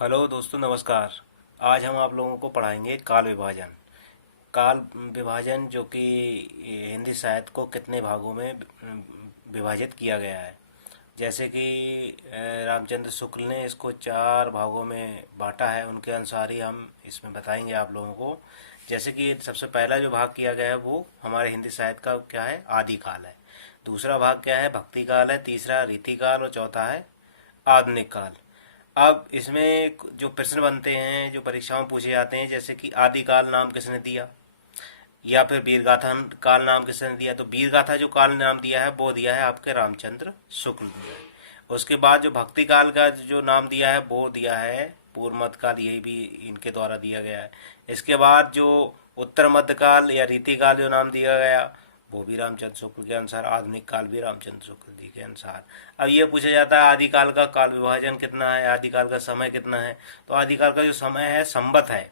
Hello दोस्तों, नमस्कार। आज हम आप लोगों को पढ़ाएंगे काल विभाजन। काल विभाजन जो कि हिंदी साहित्य को कितने भागों में विभाजित किया गया है। जैसे कि रामचंद्र शुक्ल ने इसको 4 भागों में बांटा है, उनके अनुसार ही हम इसमें बताएंगे आप लोगों को। जैसे कि सबसे पहला जो भाग किया गया है वो हमारे हिंदी साहित्य का क्या है, आदिकाल है। दूसरा भाग क्या है, भक्ति काल है। तीसरा रीतिकाल और चौथा है आधुनिक काल। अब इसमें जो प्रश्न बनते हैं, जो परीक्षाओं में पूछे जाते हैं, जैसे कि आदिकाल नाम किसने दिया, या फिर वीरगाथा काल नाम किसने दिया। तो वीरगाथा जो काल नाम दिया है वो दिया है आपके रामचंद्र शुक्ल ने। उसके बाद जो भक्ति काल का जो नाम दिया है वो दिया है पूर्व काल, यही भी इनके द्वारा दिया गया है। इसके बाद जो उत्तर मध्य काल या रीतिकाल जो नाम दिया गया वो भी रामचंद्र शुक्ल के अनुसार। आधुनिक काल भी रामचंद्र शुक्ल जी के अनुसार। अब ये पूछा जाता है आदिकाल का काल विभाजन कितना है, आदिकाल का समय कितना है। तो आदिकाल का जो समय है संवत है।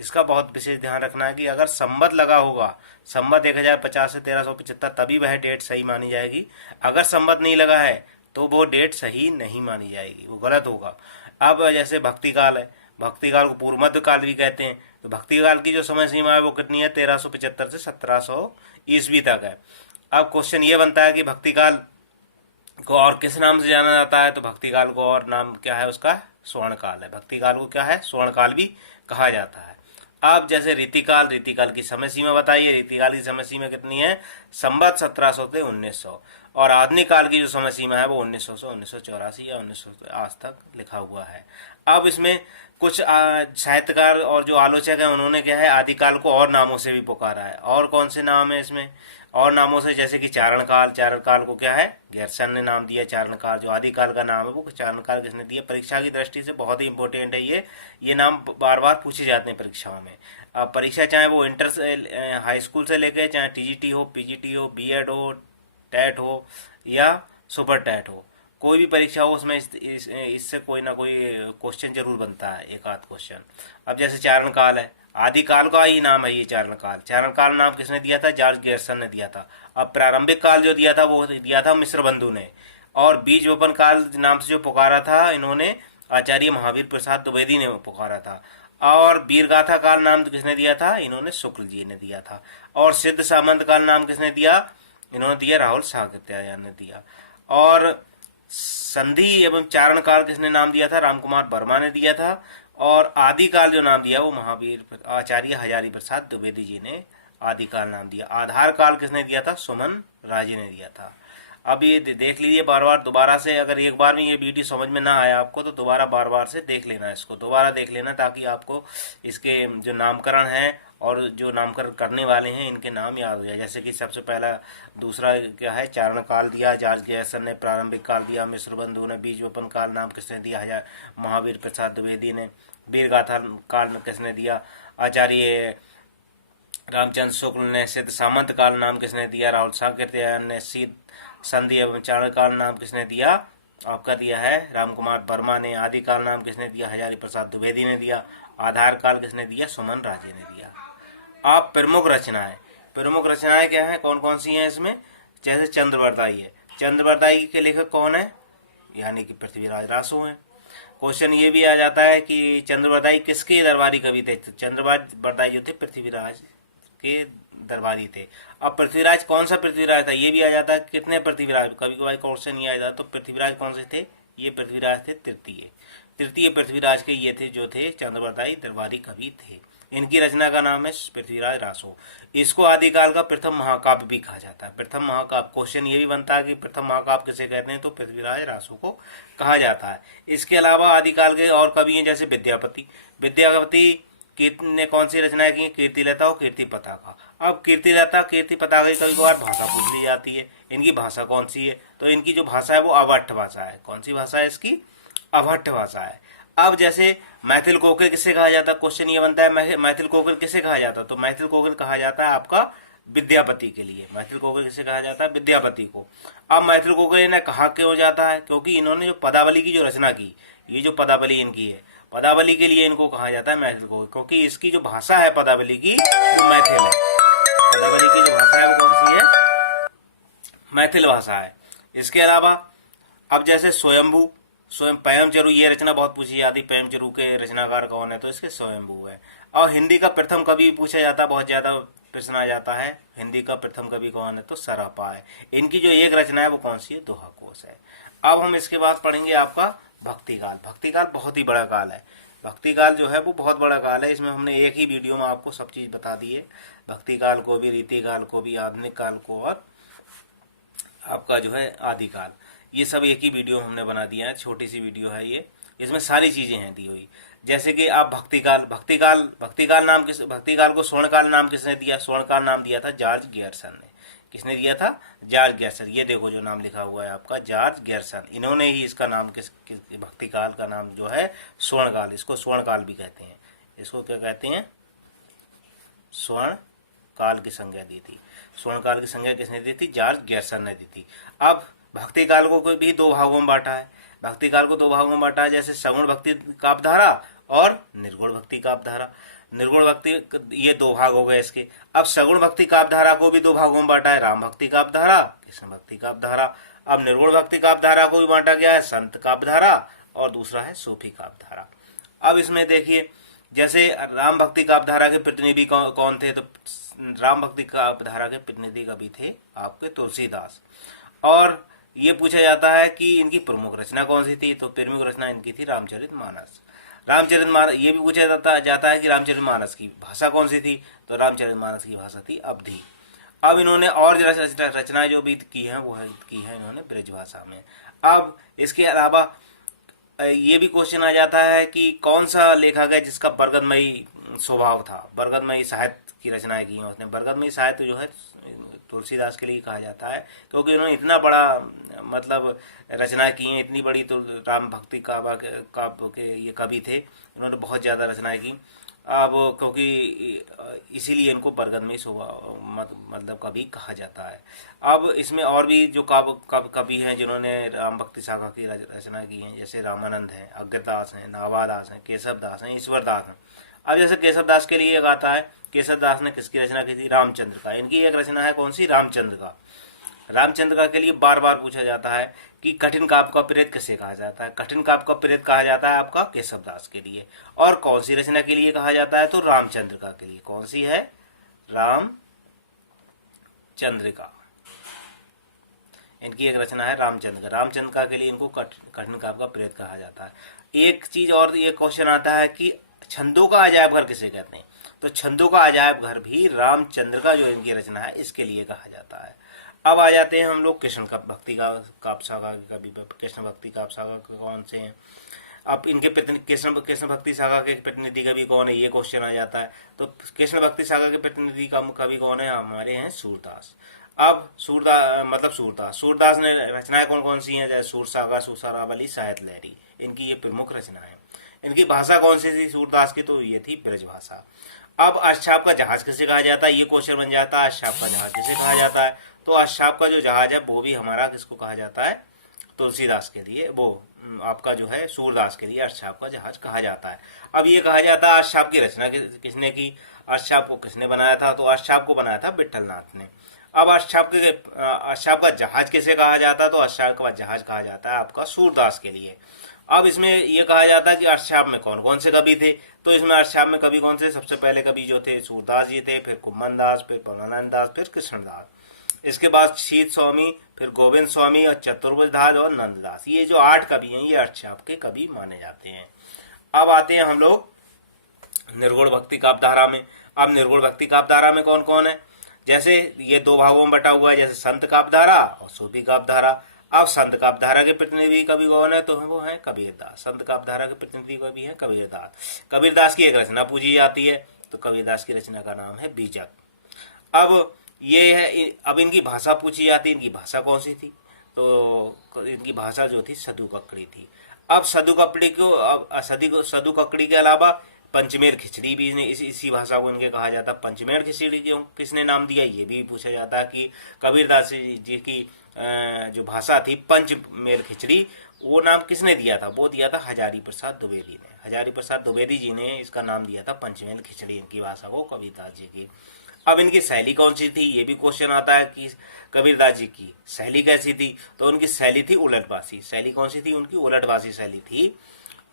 इसका बहुत विशेष ध्यान रखना है कि अगर संवत लगा होगा, संवत 1050 से 1375, तभी वह डेट सही मानी जाएगी। अगर संवत नहीं लगा है तो वो डेट सही नहीं मानी जाएगी, वो गलत होगा। अब जैसे भक्ति काल है, भक्ति काल को पूर्व मध्य काल भी कहते हैं। तो भक्ति काल की जो समय सीमा है वो कितनी है, 1375 से 1700 ईस्वी तक है। अब क्वेश्चन ये बनता है कि भक्ति काल को और किस नाम से जाना जाता है। तो भक्ति काल को और नाम क्या है उसका, स्वर्ण काल है। भक्ति काल को क्या है, स्वर्ण काल भी कहा जाता है। अब जैसे रीतिकाल, रीतिकाल की समय सीमा बताइए। रीतिकाल की समय सीमा कितनी है, संवत 1700 से 1900। और आधुनिक काल की जो समय सीमा है वो 1900 से 1984 या 1900 आज तक लिखा हुआ है। अब इसमें कुछ साहित्यकार और जो आलोचक हैं उन्होंने क्या है, आदिकाल को और नामों से भी पुकारा है। और कौन से नाम है इसमें, और नामों से, जैसे कि चारण काल। चारण काल को क्या है, गेरसन ने नाम दिया चारण काल। जो आदिकाल का नाम है वो चारण काल किसने दिया। परीक्षा की दृष्टि से बहुत ही इंपॉर्टेंट है ये नाम बार बार पूछे जाते हैं परीक्षाओं में। अब परीक्षा चाहे वो इंटर से, हाई स्कूल से लेके, चाहे टीजीटी हो, पीजीटी हो, बीएड हो, टेट हो या सुपर टेट हो, कोई भी परीक्षा हो उसमें इससे कोई ना कोई क्वेश्चन जरूर बनता है, एक आध क्वेश्चन। अब जैसे चारण काल है, आदिकाल का ही नाम है ये चारण काल। चारण काल नाम किसने दिया था, जॉर्ज गेरसन ने दिया था। अब प्रारंभिक काल जो दिया था वो दिया था मिश्र बंधु ने। और बीज वपन काल नाम से जो पुकारा था इन्होंने आचार्य महावीर प्रसाद द्विवेदी ने पुकारा था। और वीरगाथा काल नाम किसने दिया था, इन्होंने शुक्ल जी ने दिया था। और सिद्ध सामंत काल नाम किसने दिया, इन्होंने दिया राहुल साहब ने दिया। और संधि एवं चारण काल किसने नाम दिया था, रामकुमार वर्मा ने दिया था। और आदिकाल जो नाम दिया वो महावीर आचार्य हजारी प्रसाद द्विवेदी जी ने आदिकाल नाम दिया। आधार काल किसने दिया था, सुमन राजे ने दिया था। अब ये देख लीजिए बार बार दोबारा से, अगर एक बार में ये वीडियो समझ में ना आया आपको तो दोबारा बार बार से देख लेना, इसको दोबारा देख लेना, ताकि आपको इसके जो नामकरण है और जो नामकरण करने वाले हैं इनके नाम याद हो जाए। जैसे कि सबसे पहला, दूसरा क्या है, चारण काल दिया जॉर्ज गैरसन ने, प्रारंभिक काल दिया मिश्र बंधु ने, बीज वपन काल नाम किसने दिया, हजार महावीर प्रसाद द्विवेदी ने, वीरगाथा काल किसने दिया, आचार्य रामचंद्र शुक्ल ने, सिद्ध सामंत काल नाम किसने दिया, राहुल साहब ने, संधि एवं चारण काल नाम किसने दिया, आपका दिया है रामकुमार वर्मा ने। आदिकाल नाम किसने दिया, हजारी प्रसाद द्विवेदी ने दिया। आधार काल किसने दिया, सुमन राजे ने दिया। आप प्रमुख रचनाएं, प्रमुख रचनाएं क्या है, कौन कौन सी हैं इसमें, जैसे चंद्रवरदाई है। चंद्रवरदाई के लेखक कौन है, यानी कि पृथ्वीराज रासो हैं। क्वेश्चन ये भी आ जाता है कि चंद्रवरदाई किसके दरबारी कवि थे। तो चंद्रवरदाई जो थे पृथ्वीराज के दरबारी थे। अब पृथ्वीराज कौन सा पृथ्वीराज था ये भी आ जाता है, कितने पृथ्वीराज, कभी कभार क्वेश्चन ये आ जाता। तो पृथ्वीराज कौन से थे, ये पृथ्वीराज थे तृतीय, तृतीय पृथ्वीराज के ये थे जो थे चंद्रवरदाई दरबारी कवि थे। इनकी रचना का नाम है पृथ्वीराज रासो। इसको आदिकाल का प्रथम महाकाव्य भी कहा जाता है। प्रथम महाकाव्य, क्वेश्चन ये भी बनता है कि प्रथम महाकाव्य किसे कहते हैं, तो पृथ्वीराज रासो को कहा जाता है। इसके अलावा आदिकाल के और कवि हैं जैसे विद्यापति। विद्यापति ने कौन सी रचनाएं की, कीर्तिलता और कीर्ति पताका। अब कीर्तिलता कीर्ति पताका की कभी कभार भाषा पूछ ली जाती है, इनकी भाषा कौन सी है, तो इनकी जो भाषा है वो अभट्ट भाषा है। कौन सी भाषा है इसकी, अभट्ट भाषा है। अब जैसे मैथिल कोकिल किसे कहा जाता है, क्वेश्चन ये बनता है मैथिल कोकिल किसे कहा जाता है, तो मैथिल कोकिल कहा जाता है आपका विद्यापति के लिए। मैथिल कोकिल किसे कहा जाता है, विद्यापति को। अब मैथिल कोकिल इन्हें कहा क्यों जाता है, क्योंकि इन्होंने जो पदावली की जो रचना की, ये जो पदावली इनकी है, पदावली के लिए इनको कहा जाता है मैथिल कोकिल, क्योंकि इसकी जो भाषा है पदावली की वो मैथिल है। पदावली की जो भाषा है वो कौन सी है, मैथिल भाषा है। इसके अलावा अब जैसे स्वयंभू, स्वयं ये रचना बहुत पूछी जाती, पैमचरू के रचनाकार कौन है, तो इसके स्वयंभू है। और हिंदी का प्रथम कवि पूछा जाता है, बहुत ज्यादा प्रश्न आ जाता है, हिंदी का प्रथम कवि कौन है, तो सरापा है। इनकी जो एक रचना है वो कौन सी है, दोहा कोश है। अब हम इसके बाद पढ़ेंगे आपका भक्ति काल। भक्ति काल बहुत ही बड़ा काल है। भक्ति काल जो है वो बहुत बड़ा काल है। इसमें हमने एक ही वीडियो में आपको सब चीज बता दी है, भक्ति काल को भी, रीति काल को भी, आधुनिक काल को, और आपका जो है आदिकाल, ये सब एक ही वीडियो में हमने बना दिया है। छोटी सी वीडियो है ये, इसमें सारी चीजें हैं दी हुई। जैसे कि आप भक्तिकाल नाम भक्तिकाल को स्वर्णकाल नाम किसने दिया, स्वर्णकाल नाम दिया था जॉर्ज गियर्सन ने। किसने दिया था, जॉर्ज गियर्सन। ये देखो जो नाम लिखा हुआ है आपका, जॉर्ज गियर्सन, इन्होंने ही इसका नाम भक्तिकाल का नाम जो है स्वर्णकाल, इसको स्वर्णकाल भी कहते हैं। इसको क्या कहते हैं, स्वर्ण काल की संज्ञा दी थी। स्वर्ण काल की संज्ञा किसने दी थी, जॉर्ज गियर्सन ने दी थी। अब भक्ति काल को भी दो भागों में बांटा है। भक्ति काल को दो भागों में बांटा है, जैसे सगुण भक्ति काव्यधारा और निर्गुण भक्ति काव्यधारा। निर्गुण भक्ति, ये दो भाग हो गए इसके। अब सगुण भक्ति काव्यधारा को भी दो भागों में बांटा है, राम भक्ति काव्यधारा, कृष्ण भक्ति काव्यधारा। अब निर्गुण भक्ति काव्यधारा को भी बांटा गया है, संत काव्यधारा, और दूसरा है सूफी काव्यधारा। अब इसमें देखिए, जैसे राम भक्ति काव्यधारा के प्रतिनिधि कौन थे, तो राम भक्ति काव्यधारा के प्रतिनिधि कवि थे आपके तुलसीदास। और ये पूछा जाता है कि इनकी प्रमुख रचना कौन सी थी, तो प्रमुख रचना इनकी थी रामचरितमानस। रामचरितमानस, ये भी पूछा जाता है कि रामचरितमानस की भाषा कौन सी थी, तो रामचरितमानस की भाषा थी अवधी। अब इन्होंने और रचनाएं जो भी की हैं वो की हैं इन्होंने ब्रज भाषा में। अब इसके अलावा ये भी क्वेश्चन आ जाता है कि कौन सा लेखक है जिसका बरगदमयी स्वभाव था, बरगदमयी साहित्य की रचनाएं की हैं उसने। बरगदमयी साहित्य जो है तुलसीदास के लिए कहा जाता है, क्योंकि उन्होंने इतना बड़ा मतलब रचनाएं की हैं, इतनी बड़ी। तो राम भक्ति काव्य के ये कवि थे, उन्होंने बहुत ज्यादा रचनाएं की। अब क्योंकि इसीलिए इनको बरगदमयी स्वभाव मतलब कवि कहा जाता है। अब इसमें और भी जो कवि हैं जिन्होंने राम भक्ति शाखा की रचना की हैं, जैसे रामानंद हैं, अग्रदास हैं, नावादास हैं, केशवदास हैं, ईश्वरदास हैं। अब जैसे केशवदास के लिए एक आता है, केशवदास ने किसकी रचना की थी, रामचंद्र का। इनकी एक रचना है कौन सी, रामचंद्र का। रामचंद्र का के लिए बार बार पूछा जाता है कि कठिन काव्य का प्रेत किसे कहा जाता है। कठिन काव्य का प्रेत कहा जाता है आपका केशवदास के लिए। और कौन सी रचना के लिए कहा जाता है, तो रामचंद्र का के लिए। कौन सी है, रामचंद्र का। इनकी एक रचना है रामचंद्र का। रामचंद्र का के लिए इनको कठिन काव्य का प्रेत कहा जाता है। एक चीज और ये क्वेश्चन आता है कि छंदों का अजायब घर किसे कहते हैं, तो छंदों का अजायब घर भी रामचंद्र का जो इनकी रचना है इसके लिए कहा जाता है। अब आ जाते हैं हम लोग कृष्ण भक्ति का काव्य शाखा के कवि। कृष्ण भक्ति काव्य शाखा के कौन से हैं, अब इनके कृष्ण भक्ति शाखा के प्रतिनिधि कवि कौन है, ये क्वेश्चन आ जाता है। तो कृष्ण भक्ति शाखा के प्रतिनिधि कवि कौन है, हमारे हैं सूरदास। अब सूरदास ने रचनाएं कौन कौन सी हैं, जैसे सूरसागर, सुसरावली, साहित्य लहरी, इनकी ये प्रमुख रचनाएं। इनकी भाषा कौन सी थी सूरदास की, तो ये थी ब्रज भाषा। अब अश्चाप का जहाज किसे कहा जाता है, ये क्वेश्चन बन जाता है, अश्चाप का जहाज किसे कहा जाता है। तो अश्चाप का जो जहाज है वो भी हमारा किसको कहा जाता है, तुलसीदास के लिए, वो आपका जो है सूरदास के लिए अश्चाप का जहाज कहा जाता है। अब ये कहा जाता है अश्चाप की रचना किसने की, अश्चाप को किसने बनाया था, तो अश्चाप को बनाया था विठलनाथ ने। अब अश्चाप का जहाज किसे कहा जाता है, तो अश्चाप का जहाज कहा जाता है आपका सूरदास के लिए। अब इसमें यह कहा जाता है कि अश्चाप में कौन कौन से कवि थे, तो इसमें अश्चाप में कवि कौन से, सबसे पहले कवि जो थे सूरदास जी थे, फिर कुम्भन दास, फिर पवनानंद दास, फिर कृष्णदास। इसके बाद शीत स्वामी, फिर गोविंद स्वामी, और चतुर्भुज दास और नंददास। ये जो 8 कवि हैं ये अश्चाप के कवि माने जाते हैं। अब आते हैं हम लोग निर्गुण भक्ति काव्यधारा में। अब निर्गुण भक्ति काव्यधारा में कौन कौन है, जैसे ये दो भागों में बटा हुआ है, जैसे संत काव्यधारा और सूफी काव्यधारा। अब संत काव्यधारा के प्रतिनिधि कवि कौन है, तो वो है कबीरदास। संत काव्यधारा के प्रतिनिधि कवि है कबीरदास। कबीरदास की एक रचना पूजी जाती है, तो कबीरदास की रचना का नाम है बीजक। अब ये है, अब इनकी भाषा पूछी जाती है, इनकी भाषा कौन सी थी, तो इनकी भाषा जो थी सदु ककड़ी थी। अब सदु ककड़ी के अलावा पंचमेर खिचड़ी भी इसी भाषा को इनके कहा जाता है। पंचमेर खिचड़ी क्यों किसने नाम दिया, ये भी पूछा जाता है कि कबीरदास जी की जो भाषा थी पंचमेर खिचड़ी, वो नाम किसने दिया था, वो दिया था हजारी प्रसाद द्विवेदी ने। हजारी प्रसाद द्विवेदी जी ने इसका नाम दिया था पंचमेर खिचड़ी, इनकी भाषा को कबीरदास जी की। अब इनकी शैली कौन सी थी, ये भी क्वेश्चन आता है कि कबीरदास जी की शैली कैसी थी। तो उनकी शैली थी उलटबासी। शैली कौन सी थी, उनकी उलटबासी शैली थी।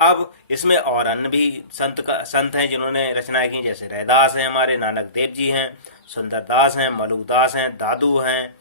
अब इसमें और अन्य भी संत हैं जिन्होंने रचनाएं की, जैसे रैदास हैं, हमारे नानक देव जी हैं, सुंदरदास हैं, मलुकदास हैं, दादू हैं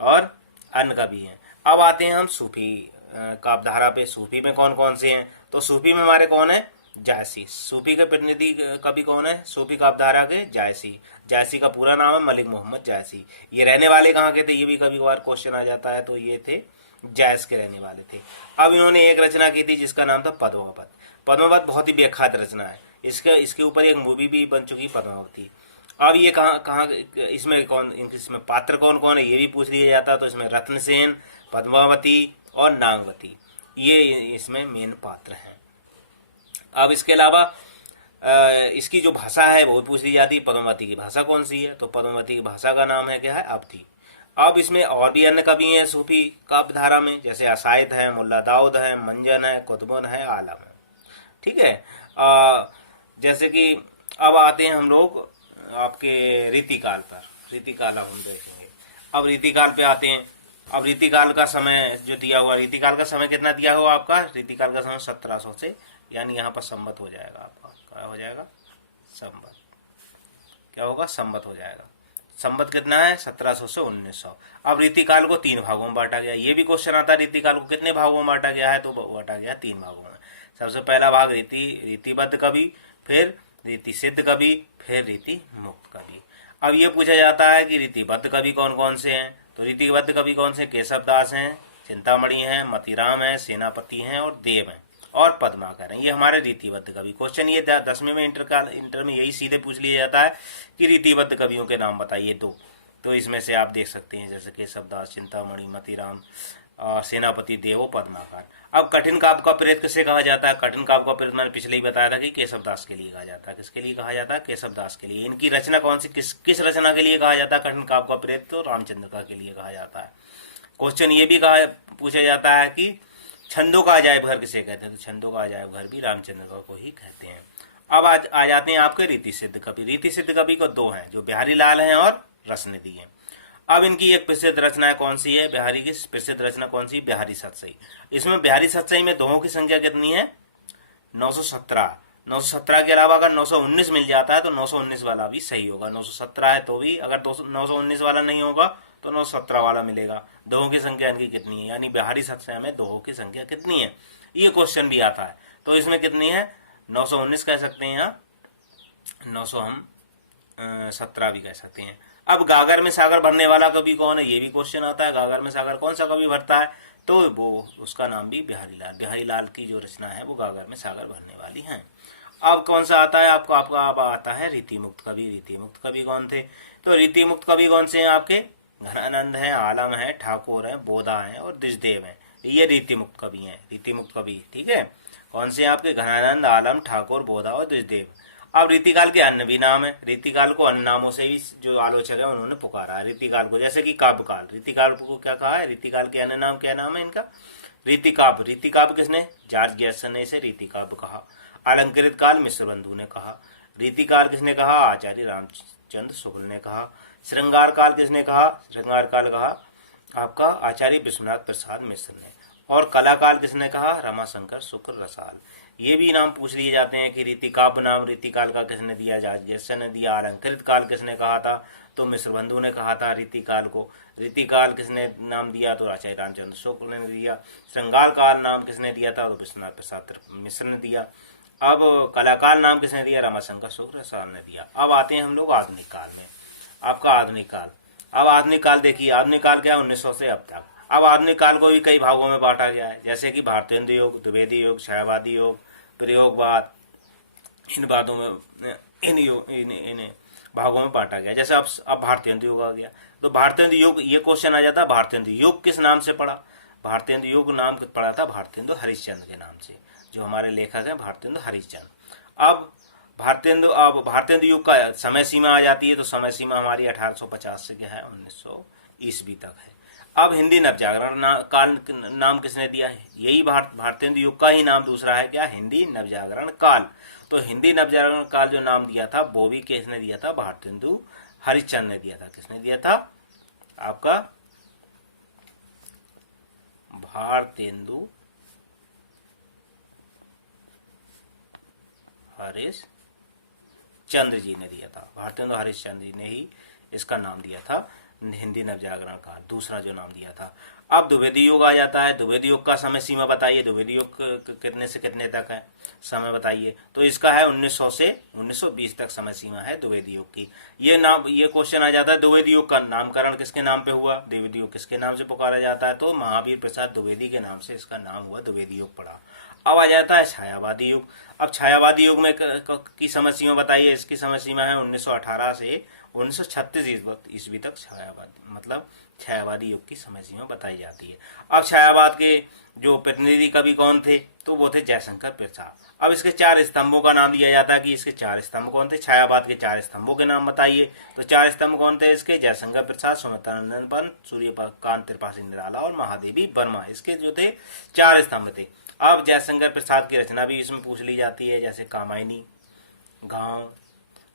और अन्य कवि हैं। अब आते हैं हम सूफी काव्यधारा पे। सूफी में कौन कौन से हैं, तो सूफी में हमारे कौन है, जायसी। सूफी के प्रतिनिधि कवि कौन है, सूफी काव्यधारा के जायसी। जायसी का पूरा नाम है मलिक मोहम्मद जायसी। ये रहने वाले कहाँ के थे, ये भी कभी कभार क्वेश्चन आ जाता है। तो ये थे जायस के रहने वाले थे। अब इन्होंने एक रचना की थी जिसका नाम था पद्मावत। पद्मावत बहुत ही बेख्यात रचना है। इसके ऊपर एक मूवी भी बन चुकी, पद्मावती। अब ये कहाँ कहाँ इसमें पात्र कौन कौन है ये भी पूछ लिया जाता है। तो इसमें रत्नसेन, पद्मावती और नागवती, ये इसमें मेन पात्र हैं। अब इसके अलावा इसकी जो भाषा है वो भी पूछ ली जाती है, पद्मावती की भाषा कौन सी है। तो पद्मावती की भाषा का नाम है क्या है, अवधी। अब इसमें और भी अन्य कवि हैं सूफी काव्यधारा में, जैसे असायद है, मुल्ला दाऊद है, मंजन है, कुतुबन है, आलम है। ठीक है। जैसे कि अब आते हैं हम लोग आपके रीतिकाल पर। रीतिकाल अब हम देखेंगे। अब रीतिकाल पे आते हैं। अब रीतिकाल का समय जो दिया हुआ, रीतिकाल का समय कितना दिया हुआ आपका, रीतिकाल का समय 1700 से, यानी यहाँ पर संवत हो जाएगा आपका, क्या हो जाएगा, संवत। क्या होगा, संवत हो जाएगा। संवत कितना है, 1700 से 1900। अब रीतिकाल को 3 भागों में बांटा गया। ये भी क्वेश्चन आता है, रीतिकाल को कितने भागों में बांटा गया है, तो बांटा गया 3 भागों में। सबसे पहला भाग रीतिबद्ध कवि, फिर रीति सिद्ध कवि, फिर रीति मुक्त कवि। अब ये पूछा जाता है कि रीतिबद्ध कवि कौन कौन से हैं। तो रीतिबद्ध कवि कौन से, केशवदास हैं, चिंतामणि हैं, मतीराम हैं, सेनापति हैं और देव हैं और पद्माकर हैं। ये हमारे रीतिबद्ध कवि। क्वेश्चन ये 10वीं में इंटर में यही सीधे पूछ लिया जाता है कि रीतिबद्ध कवियों के नाम बताइए 2। तो इसमें से आप देख सकते हैं, जैसे केशवदास, चिंतामणि, मतीराम और सेनापति, देव, पद्माकर। अब कठिन काव्य का प्रेत किसे कहा जाता है, कठिन काव्य का प्रेत मैंने पिछले ही बताया था कि केशवदास के लिए कहा जाता है। किसके लिए कहा जाता है, केशवदास के लिए। इनकी रचना कौन सी, किस रचना के लिए कहा जाता है कठिन काव्य का प्रेत, तो रामचंद्र का के लिए कहा जाता है। क्वेश्चन ये भी पूछा जाता है कि छंदों का अजायब घर किसे कहते हैं, तो छंदों का अजायब घर भी रामचंद्र को ही कहते हैं। अब आज आ जाते हैं आपके रीति सिद्ध कवि। रीति सिद्ध कवि को 2 हैं, जो बिहारी लाल हैं और रसनिधि हैं। अब इनकी एक प्रसिद्ध रचना कौन सी है, बिहारी की प्रसिद्ध रचना कौन सी, बिहारी सतसई। इसमें बिहारी सतसई में दोहों की संख्या कितनी है, 917। 917 के अलावा अगर 919 मिल जाता है तो 919 वाला भी सही होगा। 917 है तो भी, अगर 919 वाला नहीं होगा तो 917 वाला मिलेगा। दोहों की संख्या इनकी कितनी है, यानी बिहारी सतसई में दोहों की संख्या कितनी है, ये क्वेश्चन भी आता है। तो इसमें कितनी है, 919 कह सकते हैं, यहाँ 917 भी कह सकते हैं। अब गागर में सागर भरने वाला कवि कौन है, ये भी क्वेश्चन आता है। गागर में सागर कौन सा कवि भरता है, तो वो उसका नाम भी बिहारी लाल। बिहारी लाल की जो रचना है वो गागर में सागर भरने वाली है। अब कौन सा आता है आपको, अब आता है रीति मुक्त कवि। रीति मुक्त कवि कौन थे, तो रीति मुक्त कवि कौन से हैं आपके, घनानंद है, आलम है, ठाकुर है, बोधा है और दिशदेव है। ये रीति मुक्त कवि हैं, रीति मुक्त कवि। ठीक है, कौन से आपके, घनानंद, आलम, ठाकुर, बोधा और दिशदेव। अब रीतिकाल के अन्य भी नाम है। रीतिकाल को अन्य नामों से भी जो आलोचक है उन्होंने पुकारा है रीतिकाल को, जैसे कि काव्यकाल। रीतिकाल को क्या कहा है, रीतिकाल के अन्य नाम क्या नाम है इनका, रीतिकाव्य। रीतिकाव्य किसने, जॉर्ज गैसन ने इसे रीतिकाव्य कहा। अलंकृत काल मिश्र बंधु ने कहा। रीतिकाल किसने कहा, आचार्य रामचंद्र शुक्ल ने कहा। श्रृंगार काल किसने कहा, श्रृंगार काल कहा आपका आचार्य विश्वनाथ प्रसाद मिश्र ने। और कलाकाल किसने कहा, रमाशंकर शुक्ल रसाल। ये भी नाम पूछ लिए जाते हैं कि रीतिकाव्य नाम रीतिकाल का किसने दिया, जॉर्ज गैसन ने दिया। अलंकृत काल किसने कहा था, तो मिश्र बंधु ने कहा था रीतिकाल को। रीतिकाल किसने नाम दिया, तो आचार्य रामचंद्र शुक्ल ने दिया। श्रृंगार काल नाम किसने दिया था, तो विश्वनाथ प्रसाद मिश्र ने दिया। अब कलाकाल नाम किसने दिया, रमाशंकर शुक्ल रसाल ने दिया। अब आते हैं हम लोग आधुनिक काल में। आपका आधुनिक काल। अब आधुनिक काल देखिए, आधुनिक काल क्या है, 1900 से अब तक। अब आधुनिक काल को भी कई भागों में बांटा गया है, जैसे कि भारतेंदु योग, द्विवेदी योग, छायावादी योग, प्रयोगवाद। इन बातों में इन भागों में बांटा गया। जैसे अब भारतेंदु योग आ गया, तो भारतेंदु योग, ये क्वेश्चन आ जाता है भारतेंदु योग किस नाम से पड़ा। भारतेंदु योग नाम पड़ा था भारतेंदु हरिश्चंद्र के नाम से, जो हमारे लेखक हैं भारतेंदु हरिश्चंद्र। अब भारतेंदु युग का समय सीमा आ जाती है, तो समय सीमा हमारी 1850 से क्या है, 1900 ईस्वी तक है। अब हिंदी नवजागरण काल नाम किसने दिया है, यही भारतेंदु युग का ही नाम दूसरा है क्या, हिंदी नवजागरण काल। तो हिंदी नवजागरण काल जो नाम दिया था वो भी किसने दिया था, भारतेंदु हरिश्चंद्र ने दिया था। किसने दिया था? आपका भारतेंदु हरिश्चंद्र जी ने दिया था। भारतेंदु हरिश्चंद्र जी ने ही इसका नाम दिया था हिंदी नवजागरण काल, दूसरा जो नाम दिया था। अब द्विवेदी युग आ जाता है। द्विवेदी युग का समय सीमा बताइए, द्विवेदी युग कितने से कितने तक है, समय बताइए। तो इसका है 1900 से 1920 तक समय सीमा है द्विवेदी युग की। ये क्वेश्चन आ जाता है द्विवेदी युग का नामकरण किसके नाम पे हुआ, द्विवेदी युग किसके नाम से पुकारा जाता है, तो महावीर प्रसाद द्विवेदी के नाम से इसका नाम हुआ, द्विवेदी युग पड़ा। अब आ जाता है छायावादी युग। अब छायावादी युग में की समय सीमा बताइए। इसकी समय सीमा है 1918 से 1936 ईस्वी तक छायावादी मतलब छायावादी युग की समय सीमा बताई जाती है। अब छायावाद के जो प्रतिनिधि कवि कौन थे, तो वो थे जयशंकर प्रसाद। अब इसके 4 स्तंभों का नाम दिया जाता है कि इसके 4 स्तंभ कौन थे, छायावाद के 4 स्तंभों के नाम बताइए। तो 4 स्तंभ कौन थे इसके? जयशंकर प्रसाद, सुमित्रानंदन पंत, सूर्यकांत त्रिपाठी निराला और महादेवी वर्मा, इसके जो थे 4 स्तंभ थे। अब जयशंकर प्रसाद की रचना भी इसमें पूछ ली जाती है, जैसे कामायनी, गांव,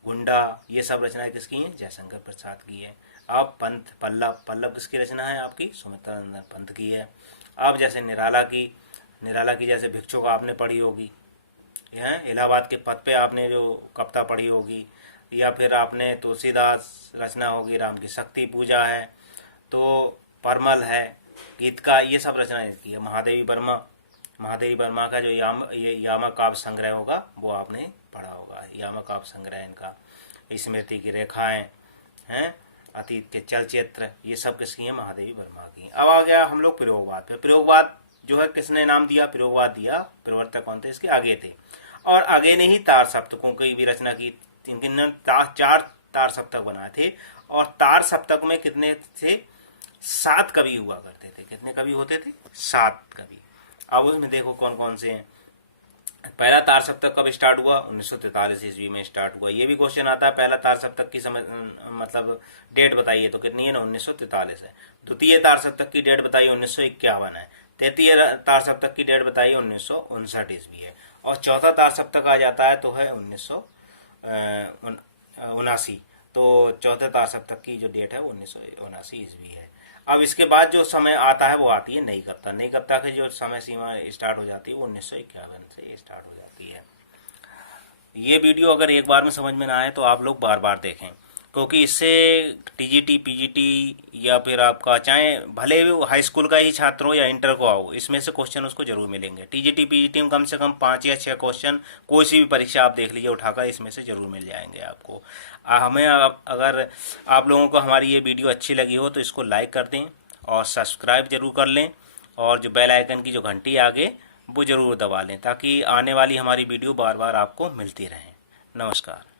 गुंडा, ये सब रचनाएं किसकी हैं? जयशंकर प्रसाद की है। अब पंत, पल्लव किसकी रचना है? आपकी सुमित्रानंदन पंत की है। अब जैसे निराला की जैसे भिक्षुक आपने पढ़ी होगी, इलाहाबाद के पद पे आपने जो कविता पढ़ी होगी, या फिर आपने तुलसीदास रचना होगी, राम की शक्ति पूजा है, तो परमल है, गीत का, ये सब रचनाएं की है। महादेवी वर्मा का जो यामा काव्य संग्रह होगा वो आपने पढ़ा होगा। यामा काव्य संग्रह, इनका स्मृति की रेखाएं हैं, अतीत के चलचित्र, ये सब किसकी है? महादेवी वर्मा की। अब आ गया हम लोग प्रयोगवाद पे। प्रयोगवाद जो है किसने नाम दिया? प्रयोगवाद दिया, प्रवर्तक कौन थे इसके? आगे थे। और आगे ने ही तार सप्तकों की भी रचना की। इनके 4 तार सप्तक बनाए थे। और तार सप्तक में कितने थे? 7 कवि हुआ करते थे। कितने कवि होते थे? 7 कवि। अब उसमें देखो कौन कौन से हैं। पहला तार सप्तक कब स्टार्ट हुआ? 1943 ईस्वी में स्टार्ट हुआ। ये भी क्वेश्चन आता है, पहला तार सप्तक की समय मतलब डेट बताइए, तो कितनी है ना? 1943 है। द्वितीय तार सप्तक की डेट बताइए, 1951 है। तृतीय तार सप्तक की डेट बताइए, 1959 ईस्वी है। और चौथा तार सप्तक आ जाता है तो है 1979। तो चौथे तार सप्तक की जो डेट है वो 1979 ईस्वी है। अब इसके बाद जो समय आता है वो आती है नई कविता। नई कविता की जो समय सीमा स्टार्ट हो जाती है वो 1951 से स्टार्ट हो जाती है। ये वीडियो अगर एक बार में समझ में ना आए तो आप लोग बार बार देखें, क्योंकि इससे टीजीटी, पीजीटी या फिर आपका चाहे भले वो हाई स्कूल का ही छात्र हो या इंटर को आओ, इसमें से क्वेश्चन उसको जरूर मिलेंगे। टीजीटी, पीजीटी में कम से कम 5 या 6 क्वेश्चन कोई सी भी परीक्षा आप देख लीजिए उठाकर, इसमें से जरूर मिल जाएंगे आपको। हमें अगर आप लोगों को हमारी ये वीडियो अच्छी लगी हो तो इसको लाइक कर दें और सब्सक्राइब जरूर कर लें, और जो बेल आइकन की जो घंटी आगे वो जरूर दबा लें, ताकि आने वाली हमारी वीडियो बार बार आपको मिलती रहे। नमस्कार।